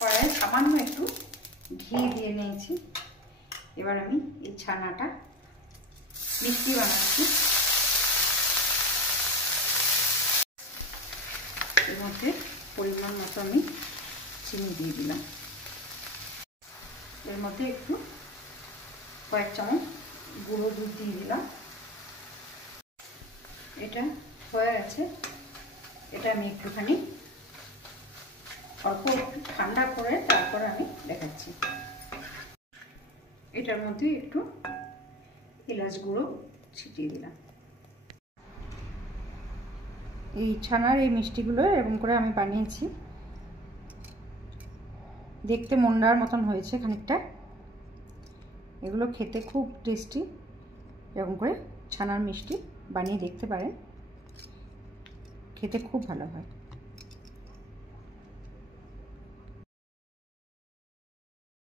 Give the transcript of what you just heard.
কড়াইয়ে সামান্য একটু ঘি দিয়ে নিয়েছি। এবার আমি এই ছানাটা মিষ্টি বানাচ্ছি। এর মধ্যে পরিমাণ মতো আমি চিনি দিয়ে দিলাম। এর মধ্যে একটু কয়েক চামচ গুঁড়ো দুধ দিয়ে দিলাম। এটা হয়ে গেছে। এটা আমি একটুখানি অল্প একটু ঠান্ডা করে তারপর আমি দেখাচ্ছি। এটার মধ্যে একটু এলাচ গুঁড়ো ছিটিয়ে দিলাম। এই ছানার এই মিষ্টিগুলো এরকম করে আমি বানিয়েছি। দেখতে মন্ডার মতন হয়েছে খানিকটা। এগুলো খেতে খুব টেস্টি। এরকম করে ছানার মিষ্টি বানিয়ে দেখতে পারেন, খেতে খুব ভালো হয়।